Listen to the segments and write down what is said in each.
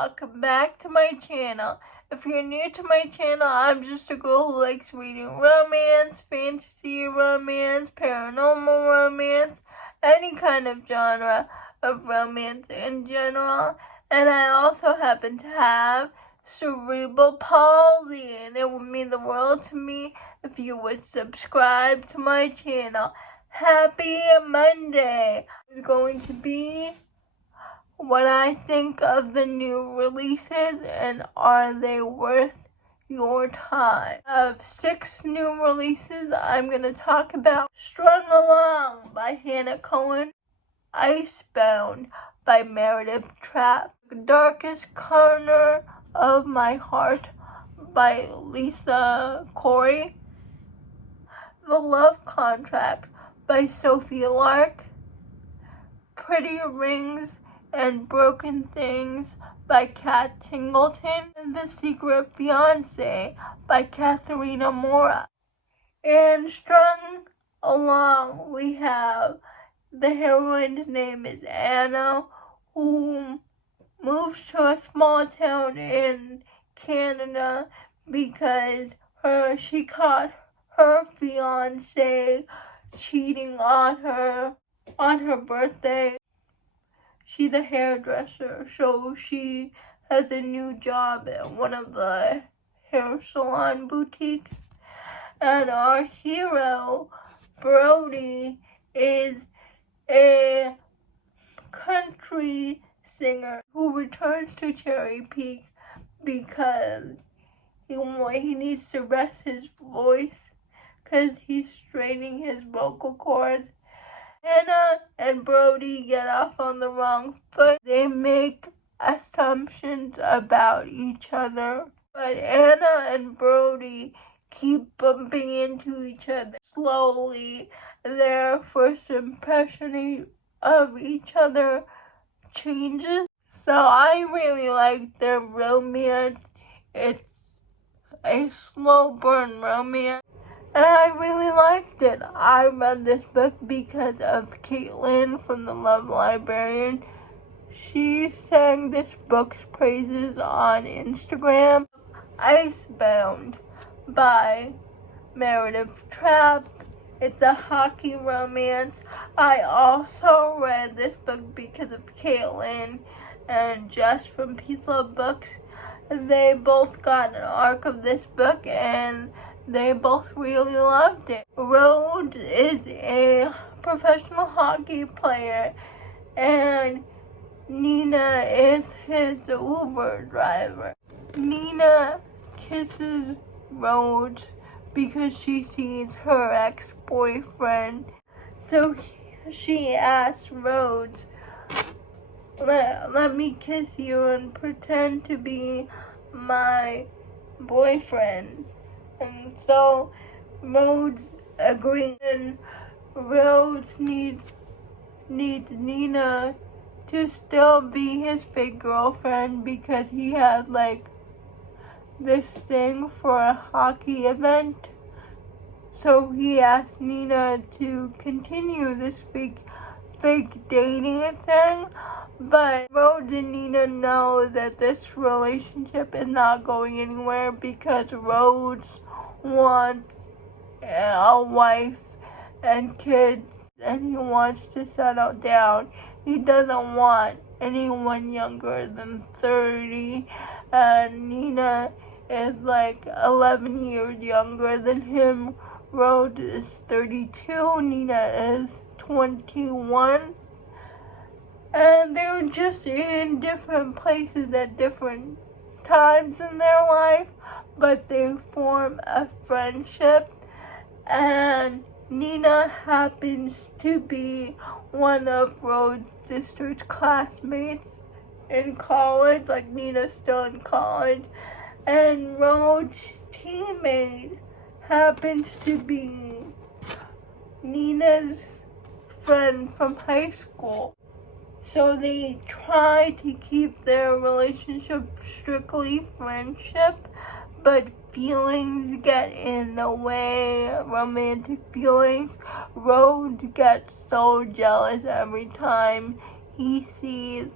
welcome back to my channel. If you're new to my channel, I'm just a girl who likes reading romance, fantasy romance, paranormal romance, any kind of genre of romance in general. And I also happen to have cerebral palsy, and it would mean the world to me if you would subscribe to my channel. Happy Monday! It's going to be what I think of the new releases and are they worth your time. Of 6 new releases, I'm going to talk about Strung by Hannah Cohen, Icebound by Meredith Trapp, The Darkest Corner of My Heart by Lisa Corey, The Love Contract by Sophie Lark, Pretty Rings and Broken Things by Kat Singleton, and The Secret Fiance by Katharina Mora. And strung along, we have the heroine's name is Anna, who moves to a small town in Canada because she caught her fiance cheating on her birthday. She's a hairdresser, so she has a new job at one of the hair salon boutiques. And our hero, Brody, is a country singer who returns to Cherry Peak because he needs to rest his voice because he's straining his vocal cords. Anna and Brody get off on the wrong foot. They make assumptions about each other, but Anna and Brody keep bumping into each other slowly. Their first impression of each other changes. So I really like their romance. It's a slow burn romance, and I really liked it. I read this book because of Caitlin from The Love Librarian. She sang this book's praises on Instagram. Icebound by Meredith Trapp. It's a hockey romance. I also read this book because of Caitlin and Jess from Peace Love Books. They both got an arc of this book and they both really loved it. Rhodes is a professional hockey player and Nina is his Uber driver. Nina kisses Rhodes because she sees her ex-boyfriend. So she asks Rhodes, let me kiss you and pretend to be my boyfriend. And so Rhodes agrees, and Rhodes needs Nina to still be his fake girlfriend because he has this thing for a hockey event. So he asked Nina to continue this fake dating thing, but Rhodes and Nina know that this relationship is not going anywhere because Rhodes wants a wife and kids and he wants to settle down. He doesn't want anyone younger than 30, and Nina is 11 years younger than him. Rhodes is 32, Nina is 21. And they're just in different places at different times in their life, but they form a friendship. And Nina happens to be one of Rhodes' sister's classmates in college, Nina's still in college. And Rhodes' teammate happens to be Nina's friend from high school. So they try to keep their relationship strictly friendship, but feelings get in the way, romantic feelings. Rhodes gets so jealous every time he sees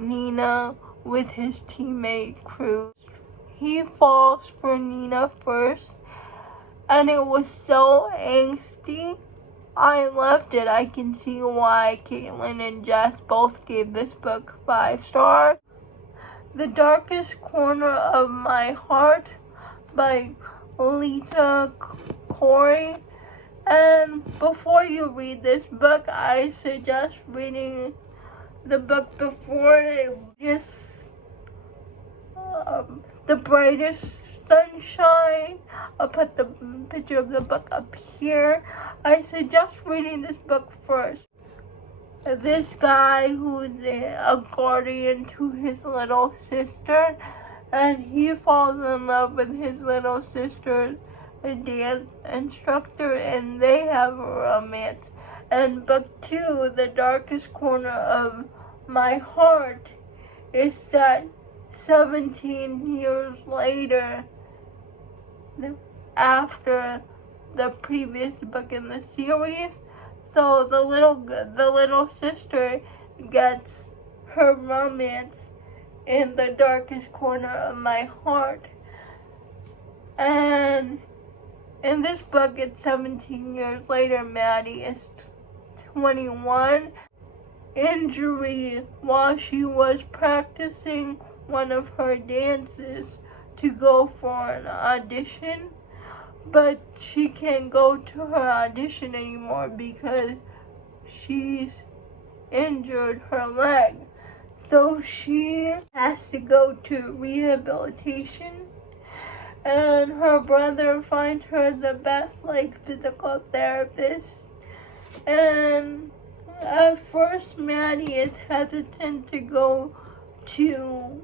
Nina with his teammate Cruz. He falls for Nina first, and it was so angsty. I loved it. I can see why Caitlin and Jess both gave this book 5 stars. The Darkest Corner of My Heart by Lisa Corey. And before you read this book, I suggest reading the book before it. Just The Brightest Sunshine. I'll put the picture of the book up here. I suggest reading this book first. This guy who's a guardian to his little sister, and he falls in love with his little sister's dance instructor, and they have a romance. And book 2, The Darkest Corner of My Heart, is set 17 years later after the previous book in the series. So the little sister gets her romance in The Darkest Corner of My Heart. And in this book, it's 17 years later. Maddie is 21. Injury while she was practicing one of her dances to go for an audition, but she can't go to her audition anymore because she's injured her leg. So she has to go to rehabilitation, and her brother finds her the best physical therapist. And at first Maddie is hesitant to go to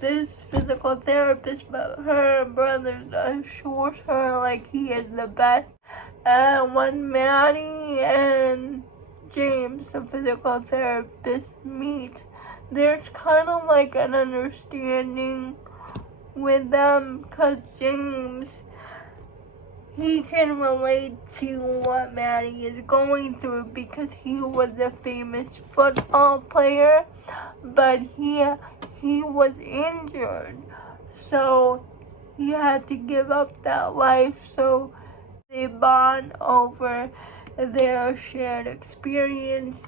this physical therapist, but her brother assures her he is the best. And when Maddie and James, the physical therapist, meet, there's kind of an understanding with them, because James, he can relate to what Maddie is going through because he was a famous football player, but he was injured, so he had to give up that life. So they bond over their shared experience.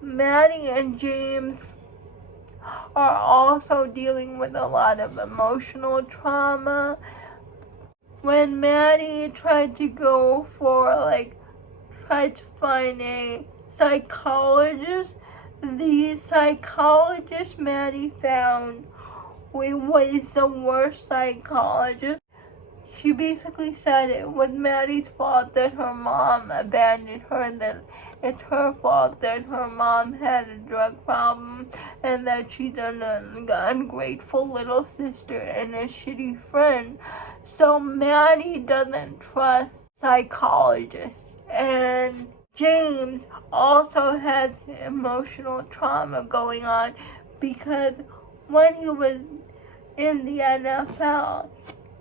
Maddie and James are also dealing with a lot of emotional trauma. When Maddie tried to find a psychologist, the psychologist Maddie found was the worst psychologist. She basically said it was Maddie's fault that her mom abandoned her, that it's her fault that her mom had a drug problem, and that she's an ungrateful little sister and a shitty friend. So Maddie doesn't trust psychologists. And James also has emotional trauma going on because when he was in the NFL,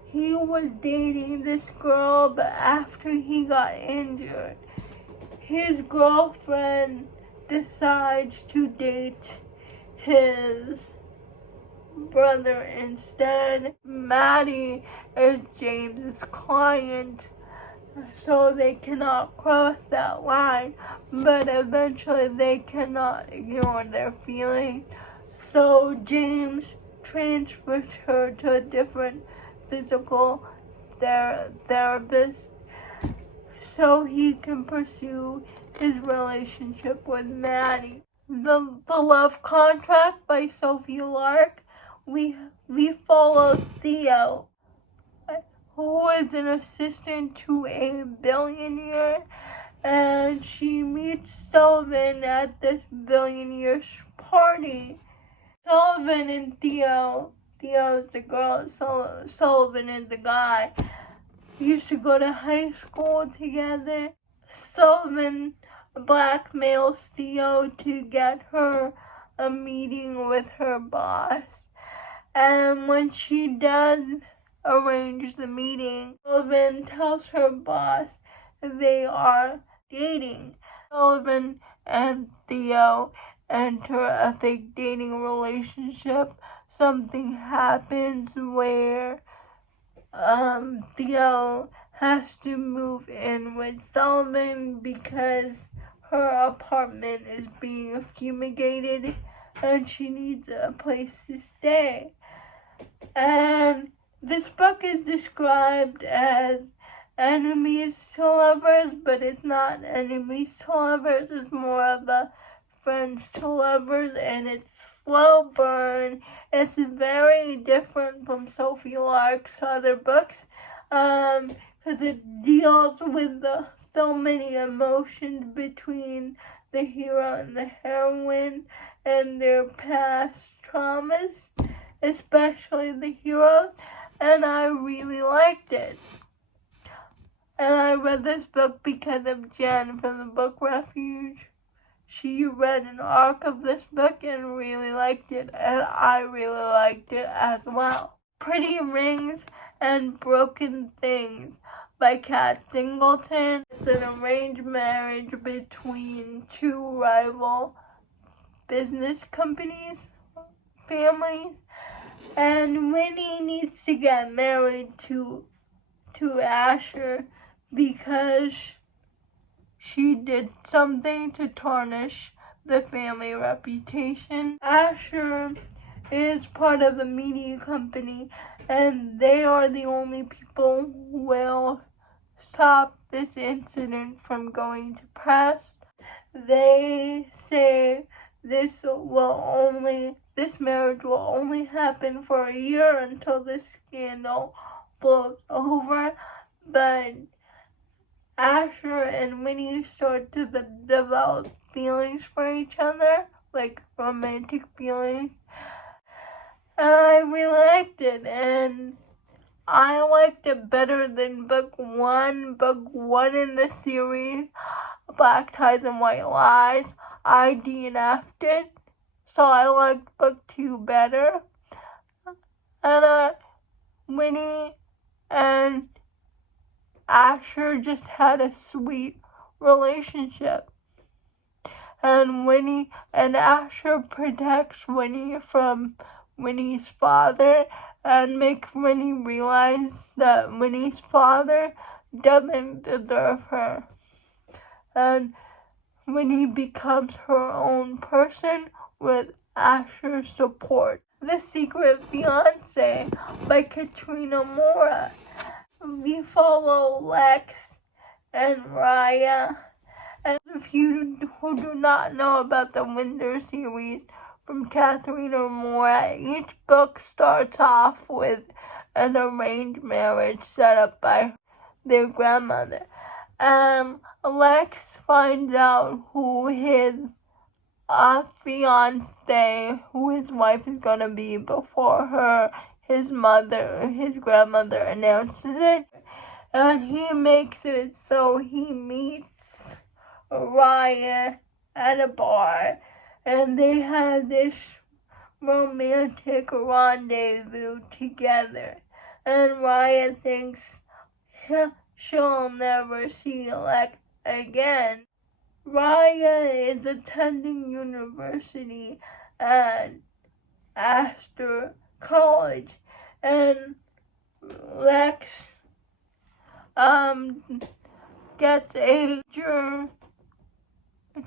he was dating this girl, but after he got injured, his girlfriend decides to date his brother instead. Maddie is James's client, so they cannot cross that line, but eventually they cannot ignore their feelings. So James transfers her to a different physical therapist so he can pursue his relationship with Maddie. The Love Contract by Sophie Lark. We follow Theo, who is an assistant to a billionaire, and she meets Sullivan at this billionaire's party. Sullivan and Theo's the girl, Sullivan is the guy, used to go to high school together. Sullivan blackmails Theo to get her a meeting with her boss. And when she does arrange the meeting, Sullivan tells her boss they are dating. Sullivan and Theo enter a fake dating relationship. Something happens where Theo has to move in with Sullivan because her apartment is being fumigated and she needs a place to stay. And this book is described as enemies to lovers, but it's not enemies to lovers. It's more of a friends to lovers, and it's slow burn. It's very different from Sophie Lark's other books, because it deals with so many emotions between the hero and the heroine and their past traumas, especially the heroes, and I really liked it. And I read this book because of Jen from the Book Refuge. She read an arc of this book and really liked it, and I really liked it as well. Pretty Rings and Broken Things by Kat Singleton. It's an arranged marriage between two rival business companies, families, and Winnie needs to get married to Asher because she did something to tarnish the family reputation. Asher is part of a media company, and they are the only people who will stop this incident from going to press. They say this marriage will only happen for a year until this scandal blows over, but Asher and Winnie start to develop feelings for each other, like romantic feelings. And I really liked it, and I liked it better than book one. Book one in the series, Black Ties and White Lies, I DNF'd it, so I liked book two better. And Winnie and Asher just had a sweet relationship. And Winnie and Asher protects Winnie from Winnie's father and makes Winnie realize that Winnie's father doesn't deserve her. And Winnie becomes her own person with Asher's support. The Secret Fiance by Katrina Mora. We follow Lex and Raya. And if you who do not know about the Winter series from Katrina Mora, each book starts off with an arranged marriage set up by their grandmother. And Lex finds out who his fiance, who his wife is gonna be before his grandmother announces it. And he makes it so he meets Raya at a bar, and they have this romantic rendezvous together. And Raya thinks she'll never see Lex again. Raya is attending university at Astor College, and Lex gets a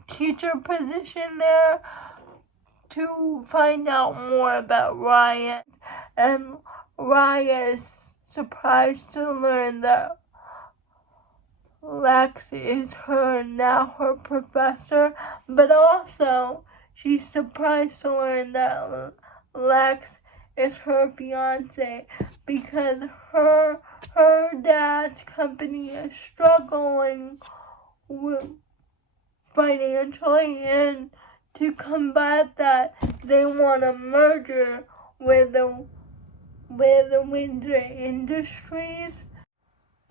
teacher position there to find out more about Raya. And Raya is surprised to learn that Lex is her professor, but also she's surprised to learn that Lex is her fiance because her dad's company is struggling financially, and to combat that, they want a merger with the Windsor Industries.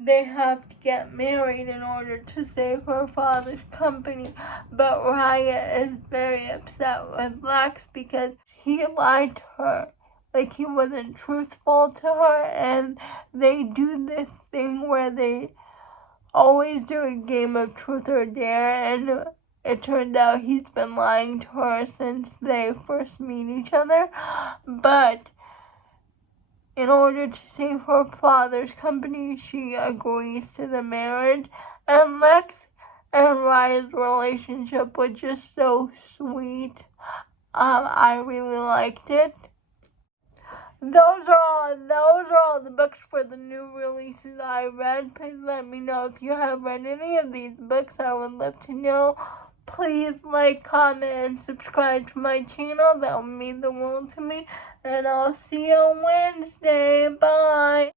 They have to get married in order to save her father's company, but Raya is very upset with Lex because he lied to her, like he wasn't truthful to her, and they do this thing where they always do a game of truth or dare, and it turned out he's been lying to her since they first meet each other. But in order to save her father's company, she agrees to the marriage. And Lex and Raya's relationship was just so sweet. I really liked it. Those are all the books for the new releases I read. Please let me know if you have read any of these books. I would love to know. Please like, comment, and subscribe to my channel. That would mean the world to me. And I'll see you on Wednesday.